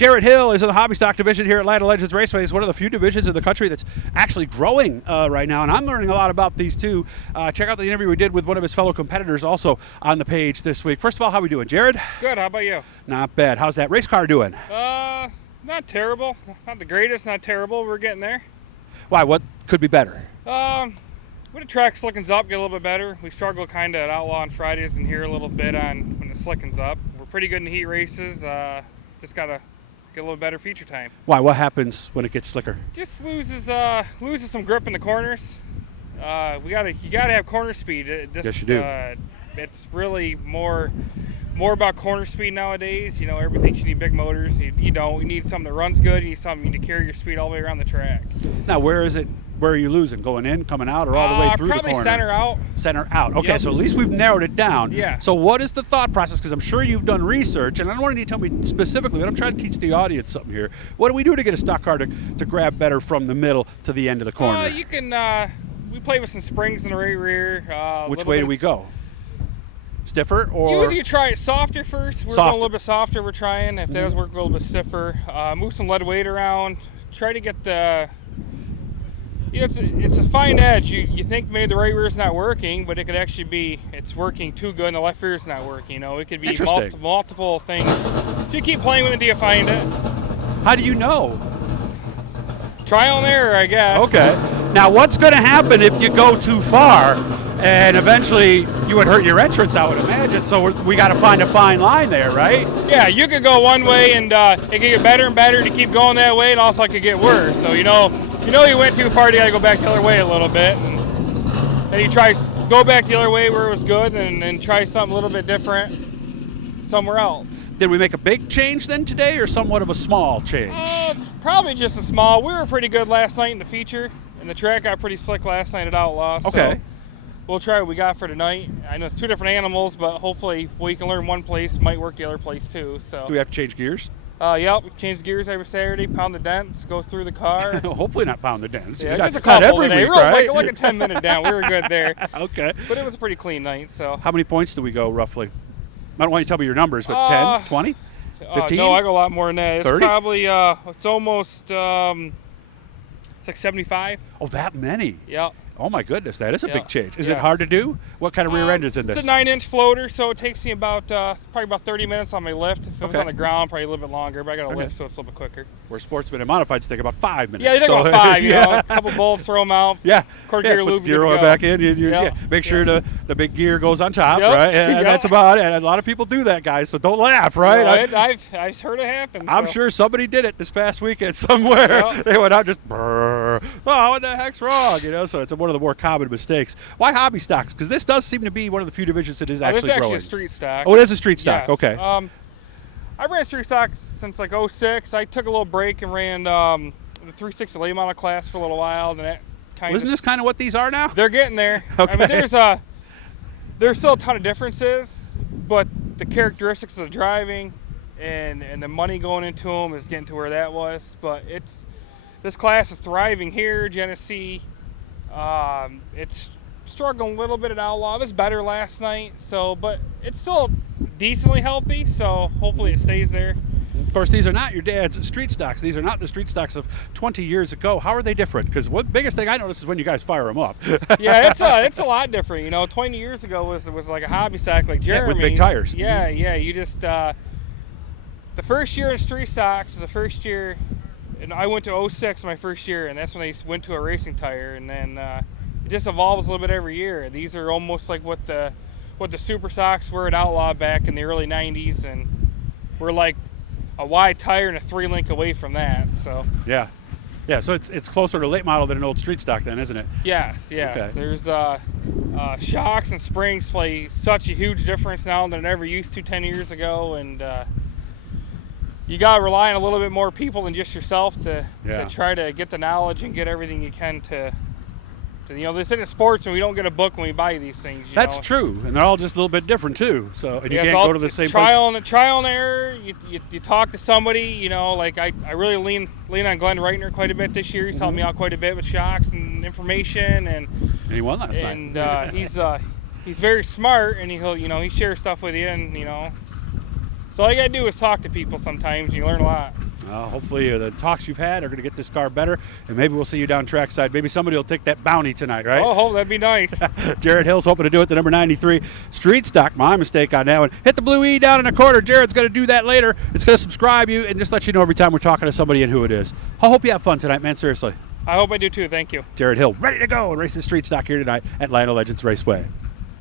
Jared Hill is in the hobby stock division here at Atlanta Legends Raceway. It's one of the few divisions in the country that's actually growing right now, and I'm learning a lot about these too. Check out the interview we did with one of his fellow competitors also on the page this week. First of all, how are we doing, Jared? Good. How about you? Not bad. How's that race car doing? Not terrible. Not the greatest, not terrible. We're getting there. Why? What could be better? When the track slickens up, get a little bit better. We struggle kind of at Outlaw on Fridays and here a little bit on when it slickens up. We're pretty good in the heat races. Just got to get a little better feature time. Why? What happens when it gets slicker? Just loses some grip in the corners. You gotta have corner speed. Yes, you do. It's really more about corner speed nowadays. You know, everything thinks you need big motors. You don't. You need something that runs good. You need something to carry your speed all the way around the track. Now, where are you losing? Going in, coming out, or all the way through the corner? Probably center out. Center out. Okay, Yep. So at least we've narrowed it down. Yeah. So what is the thought process? Because I'm sure you've done research, and I don't want you to tell me specifically, but I'm trying to teach the audience something here. What do we do to get a stock car to grab better from the middle to the end of the corner? You can. We play with some springs in the right rear. Which way do we go? Stiffer or? Usually you try it softer first. We're going a little bit softer. We're trying. If that does work, a little bit stiffer. Move some lead weight around. Try to get the. It's a fine edge. You think maybe the right rear is not working, but it could actually be it's working too good and the left rear is not working. You know, it could be multiple things. So you keep playing with it until you find it. How do you know? Trial and error, I guess. Okay. Now, what's going to happen if you go too far, and eventually you would hurt your entrance? I would imagine. So we got to find a fine line there, right? Yeah, you could go one way and it could get better and better to keep going that way, and also it could get worse. So you went too far, you got to go back the other way a little bit, and then you go back the other way where it was good, and try something a little bit different somewhere else. Did we make a big change then today, or somewhat of a small change? Probably just a small. We were pretty good last night in the feature, and the track got pretty slick last night at Outlaw. Okay. So we'll try what we got for tonight. I know it's two different animals, but hopefully we can learn one place might work the other place too. So. Do we have to change gears? Yep, we change gears every Saturday, pound the dents, go through the car. Hopefully not pound the dents. Yeah, just a couple every today. week, right? Like a 10-minute down. We were good there. Okay. But it was a pretty clean night. So. How many points do we go roughly? I don't want you to tell me your numbers, but 10, 20, 15? No, I go a lot more than that. It's 30? probably, it's almost, it's like 75. Oh, that many? Yep. Oh my goodness, that is a big change. Is it Yes. hard to do? What kind of rear end is in this? It's a 9-inch floater, so it takes me probably about 30 minutes on my lift. If it was on the ground, probably a little bit longer, but I got a lift, so it's a little bit quicker. Where sportsmen and modifieds take about 5 minutes. Yeah, they take about 5, you know, a couple bolts, throw them out. Yeah. Quarter gear put loop, the gear oil back in. Make sure the big gear goes on top, right? And that's about it. And a lot of people do that, guys, so don't laugh, right? Well, I've heard it happen. I'm sure somebody did it this past weekend somewhere. Yep. They went out just, brrr. Oh, what the heck's wrong? So it's one of the more common mistakes. Why hobby stocks? Because this does seem to be one of the few divisions that is actually growing. This is actually a street stock. Oh, it is a street stock. Yes. Okay. I ran street stock since like 06. I took a little break and ran the 360 late model class for a little while. Then that isn't this kind of what these are now? They're getting there. Okay. I mean, there's still a ton of differences, but the characteristics of the driving and the money going into them is getting to where that was. But this class is thriving here, Genesee. It's struggling a little bit at Outlaw. It was better last night, but it's still decently healthy, so hopefully it stays there. Of course, these are not your dad's street stocks. These are not the street stocks of 20 years ago. How are they different? Because what biggest thing I noticed is when you guys fire them up. Yeah, it's a lot different. 20 years ago was like a hobby stock like Jeremy's. With big tires. Yeah. You just the first year in street stocks was the first year, and I went to 06 my first year, and that's when they went to a racing tire, and then it just evolves a little bit every year. These are almost like what the super stocks were at Outlaw back in the early 90s, and we're like a wide tire and a 3-link away from that. So yeah, so it's closer to late model than an old street stock then, isn't it? Yes. Okay. There's shocks and springs play such a huge difference now than it ever used to 10 years ago, and you got to rely on a little bit more people than just yourself to try to get the knowledge and get everything you can to this isn't sports, and we don't get a book when we buy these things. That's true, and they're all just a little bit different too. So, and you can't go to the same trial and error. You talk to somebody. Like I really lean on Glenn Reitner quite a bit this year. He's helped me out quite a bit with shocks and information, and he won last night. And he's he's very smart, and he shares stuff with you, and So all you got to do is talk to people sometimes, and you learn a lot. Hopefully the talks you've had are going to get this car better, and maybe we'll see you down trackside. Maybe somebody will take that bounty tonight, right? Oh, that'd be nice. Jared Hill's hoping to do it, the number 93 Street Stock. My mistake on that one. Hit the blue E down in the corner. Jared's going to do that later. It's going to subscribe you and just let you know every time we're talking to somebody and who it is. I hope you have fun tonight, man. Seriously. I hope I do too. Thank you. Jared Hill, ready to go and race the Street Stock here tonight at Atlanta Legends Raceway.